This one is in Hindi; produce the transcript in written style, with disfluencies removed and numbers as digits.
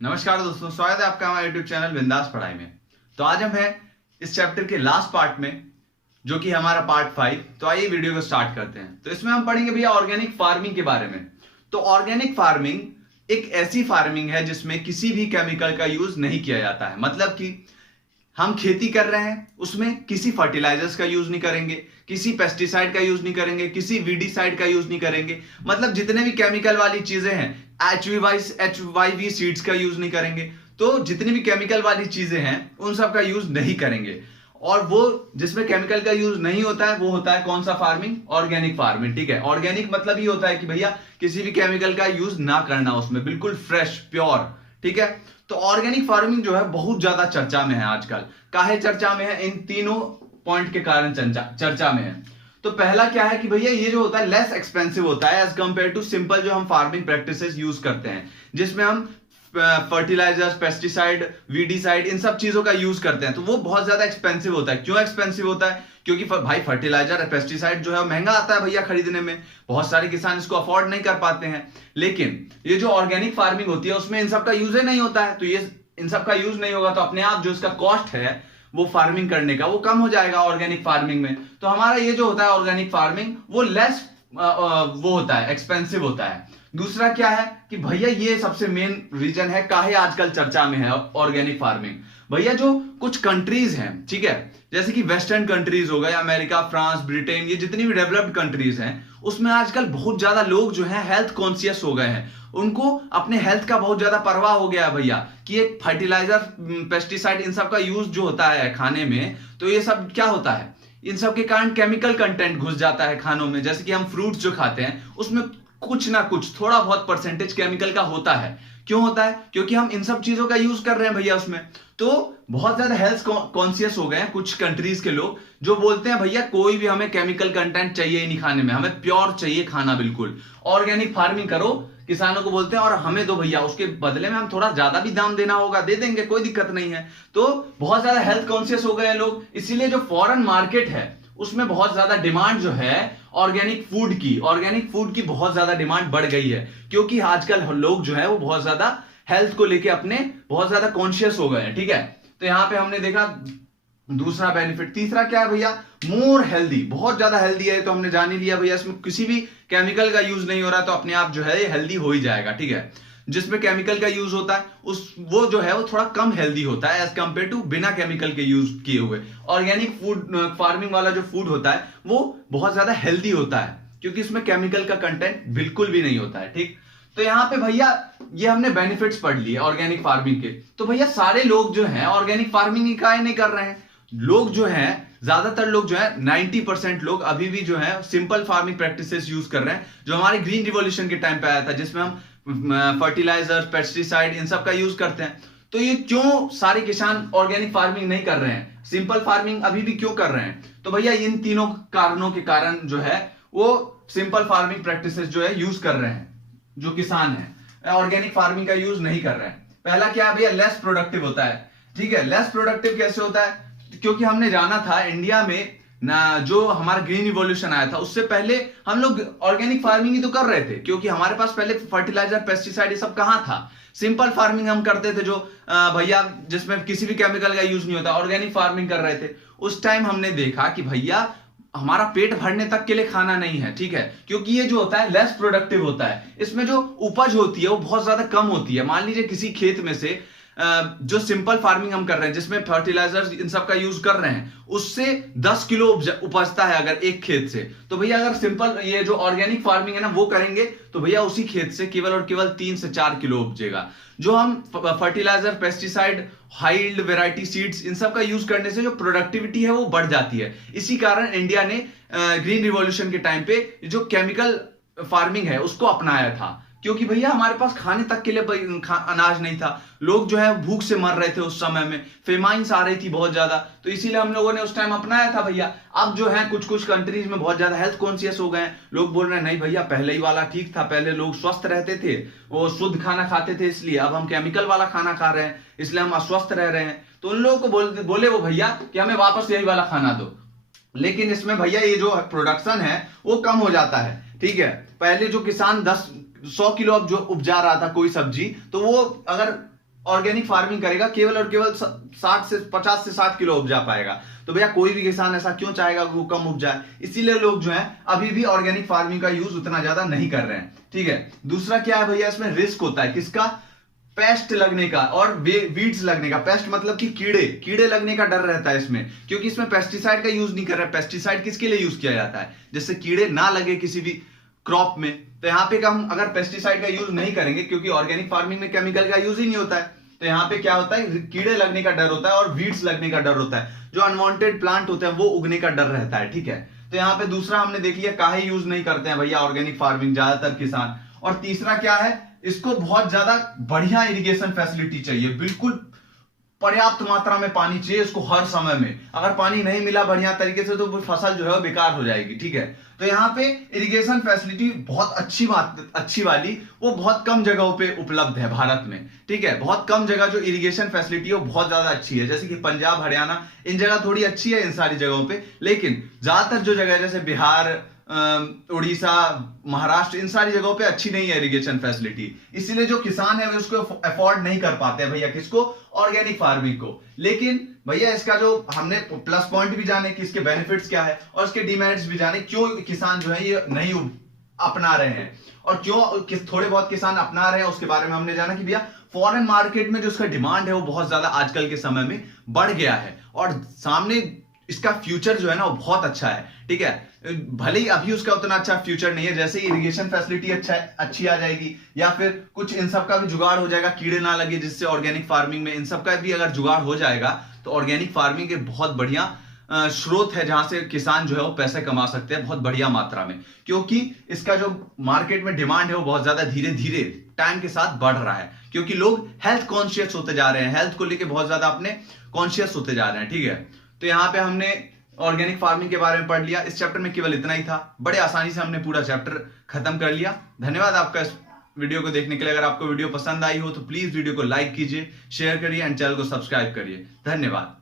नमस्कार दोस्तों, स्वागत है आपका हमारे यूट्यूब चैनल बिंदास पढ़ाई में। तो आज हम हैं इस चैप्टर के लास्ट पार्ट में, जो कि हमारा पार्ट 5। तो आइए वीडियो को स्टार्ट करते हैं। तो इसमें हम पढ़ेंगे भैया ऑर्गेनिक फार्मिंग के बारे में। तो ऑर्गेनिक फार्मिंग एक ऐसी फार्मिंग है जिसमें किसी भी केमिकल का यूज नहीं किया जाता है। मतलब कि हम खेती कर रहे हैं, उसमें किसी फर्टिलाइजर्स का यूज नहीं करेंगे, किसी पेस्टिसाइड का यूज नहीं करेंगे, किसी वीडीसाइड का यूज नहीं करेंगे। मतलब जितने भी केमिकल वाली चीजें हैं, HYV सीड्स का यूज नहीं करेंगे। तो जितनी भी केमिकल वाली चीजें हैं उन सब का यूज नहीं करेंगे। और वो जिसमें केमिकल का यूज नहीं होता है वो होता है कौन सा फार्मिंग? Organic farming. ठीक है, ऑर्गेनिक मतलब ये होता है कि भैया किसी भी केमिकल का यूज ना करना, उसमें बिल्कुल फ्रेश प्योर। ठीक है, तो ऑर्गेनिक फार्मिंग जो है बहुत ज्यादा चर्चा में है आजकल। काहे चर्चा में है? इन तीनों पॉइंट के कारण चर्चा में है। तो पहला क्या है कि भैया ये जो होता है लेस एक्सपेंसिव होता है एज कंपेयर टू सिंपल जो हम फार्मिंग प्रैक्टिसेस यूज करते हैं, जिसमें हम फर्टिलाइजर्स, पेस्टिसाइड, वीडीसाइड, इन सब चीजों का यूज करते हैं। तो वो बहुत ज्यादा एक्सपेंसिव होता है। क्यों एक्सपेंसिव होता है? क्योंकि भाई फर्टिलाइजर, पेस्टिसाइड जो है महंगा आता है भैया खरीदने में। बहुत सारे किसान इसको अफोर्ड नहीं कर पाते हैं। लेकिन ये जो ऑर्गेनिक फार्मिंग होती है उसमें इन सब का यूज ही नहीं होता है। तो ये इन सब का यूज नहीं होगा तो अपने आप जो इसका कॉस्ट है वो फार्मिंग करने का वो कम हो जाएगा ऑर्गेनिक फार्मिंग में। तो हमारा ये जो होता है ऑर्गेनिक फार्मिंग वो लेस वो होता है, एक्सपेंसिव होता है। दूसरा क्या है कि भैया ये सबसे मेन रीजन है काहे आजकल चर्चा में है ऑर्गेनिक फार्मिंग। भैया जो कुछ कंट्रीज हैं, ठीक है, जैसे कि वेस्टर्न कंट्रीज हो गए, अमेरिका, फ्रांस, ब्रिटेन, ये जितनी भी डेवलप्ड कंट्रीज हैं उसमें आजकल बहुत ज्यादा लोग जो हैं हेल्थ कॉन्शियस हो गए हैं। उनको अपने हेल्थ का बहुत ज्यादा परवाह हो गया है भैया कि एक फर्टिलाइजर, पेस्टिसाइड, इन सब का यूज जो होता है खाने में, तो ये सब क्या होता है, इन सब के कारण केमिकल कंटेंट घुस जाता है खानों में। जैसे कि हम फ्रूट्स जो खाते हैं उसमें कुछ ना कुछ थोड़ा बहुत परसेंटेज केमिकल का होता है। क्यों होता है? क्योंकि हम इन सब चीजों का यूज कर रहे हैं भैया उसमें। तो बहुत ज्यादा हेल्थ कॉन्शियस हो गए हैं कुछ कंट्रीज के लोग, जो बोलते हैं भैया कोई भी हमें केमिकल कंटेंट चाहिए ही नहीं खाने में, हमें प्योर चाहिए खाना, बिल्कुल ऑर्गेनिक फार्मिंग करो। किसानों को बोलते हैं और हमें दो भैया, उसके बदले में हम थोड़ा ज्यादा भी दाम देना होगा, दे देंगे, कोई दिक्कत नहीं है। तो बहुत ज्यादा हेल्थ कॉन्शियस हो गए हैं लोग, इसीलिए जो फॉरेन मार्केट है उसमें बहुत ज्यादा डिमांड जो है ऑर्गेनिक फूड की बहुत ज्यादा डिमांड बढ़ गई है। क्योंकि आजकल लोग जो है वो बहुत ज्यादा हेल्थ को लेके अपने बहुत ज्यादा कॉन्शियस हो गए हैं। ठीक है, तो यहां पे हमने देखा दूसरा बेनिफिट। तीसरा क्या है भैया? मोर हेल्दी, बहुत ज्यादा हेल्दी है। तो हमने जान ही लिया भैया इसमें किसी भी केमिकल का यूज नहीं हो रहा, तो अपने आप जो है ये हेल्दी हो ही जाएगा। ठीक है, जिसमें केमिकल का यूज होता है वो जो है वो थोड़ा कम हेल्दी होता है एज कंपेयर टू बिना केमिकल के यूज किए हुए। ऑर्गेनिक फूड फार्मिंग वाला जो फूड होता है वो बहुत ज्यादा हेल्दी होता है क्योंकि इसमें केमिकल का कंटेंट बिल्कुल भी नहीं होता है। ठीक, तो यहां पे भैया ये हमने बेनिफिट्स पढ़ लिए ऑर्गेनिक फार्मिंग के। तो भैया सारे लोग जो हैं ऑर्गेनिक फार्मिंग ही काहे नहीं कर रहे हैं? लोग जो हैं, ज्यादातर लोग जो है 90% लोग अभी भी जो है सिंपल फार्मिंग प्रैक्टिसेस यूज कर रहे हैं, जो हमारे ग्रीन रिवॉल्यूशन के टाइम पे आया था, जिसमें हम फर्टिलाइजर, पेस्टिसाइड, इन सब का यूज करते हैं। तो ये क्यों सारे किसान ऑर्गेनिक फार्मिंग नहीं कर रहे हैं, सिंपल फार्मिंग अभी भी क्यों कर रहे हैं? तो भैया इन तीनों कारणों के कारण जो है वो सिंपल फार्मिंग प्रैक्टिसेस जो है यूज कर रहे हैं, जो किसान है ऑर्गेनिक फार्मिंग का यूज नहीं कर रहे हैं। पहला क्या है भैया? लेस प्रोडक्टिव होता है। ठीक है, लेस प्रोडक्टिव कैसे होता है? क्योंकि हमने जाना था इंडिया में ना, जो हमारा ग्रीन रिवॉल्यूशन आया था उससे पहले हम लोग ऑर्गेनिक फार्मिंग ही तो कर रहे थे, क्योंकि हमारे पास पहले फर्टिलाइजर, पेस्टिसाइड ये सब कहां था। सिंपल फार्मिंग हम करते थे, जो भैया जिसमें किसी भी केमिकल का यूज नहीं होता, ऑर्गेनिक फार्मिंग कर रहे थे। उस टाइम हमने देखा कि भैया हमारा पेट भरने तक के लिए खाना नहीं है। ठीक है, क्योंकि ये जो होता है लेस प्रोडक्टिव होता है, इसमें जो उपज होती है वो बहुत ज्यादा कम होती है। मान लीजिए किसी खेत में से जो सिंपल फार्मिंग हम कर रहे हैं जिसमें फर्टिलाइजर्स इन सब का यूज कर रहे हैं, उससे 10 किलो उपजता है अगर एक खेत से, तो भैया अगर सिंपल ये जो ऑर्गेनिक फार्मिंग है ना वो करेंगे तो भैया उसी खेत से केवल और केवल 3 से 4 किलो उपजेगा। जो हम fertilizer, pesticide, high variety seeds, इन सब का यूज करने से जो प्रोडक्टिविटी है वो बढ़ जाती है। इसी कारण इंडिया ने ग्रीन रिवॉल्यूशन के टाइम पे जो केमिकल फार्मिंग है उसको अपनाया था, क्योंकि भैया हमारे पास खाने तक के लिए अनाज नहीं था। लोग जो है भूख से मर रहे थे उस समय में, फेमाइंस आ रही थी बहुत ज्यादा, तो इसीलिए हम लोगों ने उस टाइम अपनाया था भैया। अब जो है कुछ कुछ कंट्रीज में बहुत ज्यादा हेल्थ कॉन्शियस हो गए हैं, लोग बोल रहे हैं नहीं भैया पहले ही वाला ठीक था, पहले लोग स्वस्थ रहते थे, वो शुद्ध खाना खाते थे, इसलिए अब हम केमिकल वाला खाना खा रहे हैं, इसलिए हम अस्वस्थ रह रहे हैं। तो उन लोगों को बोले वो भैया कि हमें वापस यही वाला खाना दो। लेकिन इसमें भैया ये जो प्रोडक्शन है वो कम हो जाता है। ठीक है, पहले जो किसान 100 किलो अब जो उपजा रहा था कोई सब्जी, तो वो अगर ऑर्गेनिक फार्मिंग करेगा केवल और केवल 50 से 60 किलो उपजा पाएगा। तो भैया कोई भी किसान ऐसा क्यों चाहेगा कि वो कम उपजाए? इसीलिए लोग जो है अभी भी ऑर्गेनिक फार्मिंग का यूज उतना ज्यादा नहीं कर रहे हैं। ठीक है, दूसरा क्या है भैया, इसमें रिस्क होता है किसका? पेस्ट लगने का और वीड्स लगने का। पेस्ट मतलब कि कीड़े लगने का डर रहता है इसमें, क्योंकि इसमें पेस्टिसाइड का यूज नहीं कर रहा है। पेस्टिसाइड किसके लिए यूज किया जाता है? जिससे कीड़े ना लगे किसी भी क्रॉप में। तो यहाँ पे हम अगर पेस्टिसाइड का यूज नहीं करेंगे, क्योंकि ऑर्गेनिक फार्मिंग में केमिकल का यूज ही नहीं होता है, तो यहाँ पे क्या होता है, कीड़े लगने का डर होता है और वीड्स लगने का डर होता है। जो अनवांटेड प्लांट होते हैं वो उगने का डर रहता है। ठीक है, तो यहाँ पे दूसरा हमने देख लिया काहे यूज नहीं करते हैं भैया ऑर्गेनिक फार्मिंग ज्यादातर किसान। और तीसरा क्या है, इसको बहुत ज्यादा बढ़िया इरिगेशन फैसिलिटी चाहिए, बिल्कुल पर्याप्त मात्रा में पानी चाहिए इसको हर समय में। अगर पानी नहीं मिला बढ़िया तरीके से तो फसल जो है बेकार हो जाएगी। ठीक है, तो यहाँ पे इरिगेशन फैसिलिटी बहुत अच्छी वाली वो बहुत कम जगहों पे उपलब्ध है भारत में। ठीक है, बहुत कम जगह जो इरिगेशन फैसिलिटी है वो बहुत ज्यादा अच्छी है, जैसे कि पंजाब, हरियाणा, इन जगह थोड़ी अच्छी है इन सारी जगहों पे। लेकिन ज्यादातर जो जगह जैसे बिहार, उड़ीसा, महाराष्ट्र, इन सारी जगहों पे अच्छी नहीं है इरिगेशन फैसिलिटी। इसीलिए जो किसान है वे उसको अफोर्ड नहीं कर पाते हैं भैया, किसको? ऑर्गेनिक फार्मिंग को। लेकिन भैया इसका जो हमने प्लस पॉइंट भी जाने कि इसके बेनिफिट्स क्या है और इसके डिमेरिट्स भी जाने, क्यों किसान जो है ये नहीं अपना रहे हैं और क्यों थोड़े बहुत किसान अपना रहे हैं, उसके बारे में हमने जाना कि भैया फॉरेन मार्केट में जो इसका डिमांड है वो बहुत ज्यादा आजकल के समय में बढ़ गया है और सामने इसका फ्यूचर जो है ना वो बहुत अच्छा है। ठीक है, भले ही अभी उसका उतना अच्छा फ्यूचर नहीं है, जैसे इरिगेशन फैसिलिटी अच्छी आ जाएगी या फिर कुछ इन सब का भी जुगाड़ हो जाएगा, कीड़े ना लगे जिससे ऑर्गेनिक फार्मिंग में, इन सब का भी अगर जुगाड़ हो जाएगा तो ऑर्गेनिक फार्मिंग एक बहुत बढ़िया स्रोत है जहां से किसान जो है वो पैसे कमा सकते हैं बहुत बढ़िया मात्रा में, क्योंकि इसका जो मार्केट में डिमांड है वो बहुत ज्यादा धीरे धीरे टाइम के साथ बढ़ रहा है, क्योंकि लोग हेल्थ कॉन्शियस होते जा रहे हैं, हेल्थ को लेकर बहुत ज्यादा अपने कॉन्शियस होते जा रहे हैं। ठीक है, तो यहाँ पे हमने ऑर्गेनिक फार्मिंग के बारे में पढ़ लिया। इस चैप्टर में केवल इतना ही था, बड़े आसानी से हमने पूरा चैप्टर खत्म कर लिया। धन्यवाद आपका इस वीडियो को देखने के लिए। अगर आपको वीडियो पसंद आई हो तो प्लीज वीडियो को लाइक कीजिए, शेयर करिए एंड चैनल को सब्सक्राइब करिए। धन्यवाद।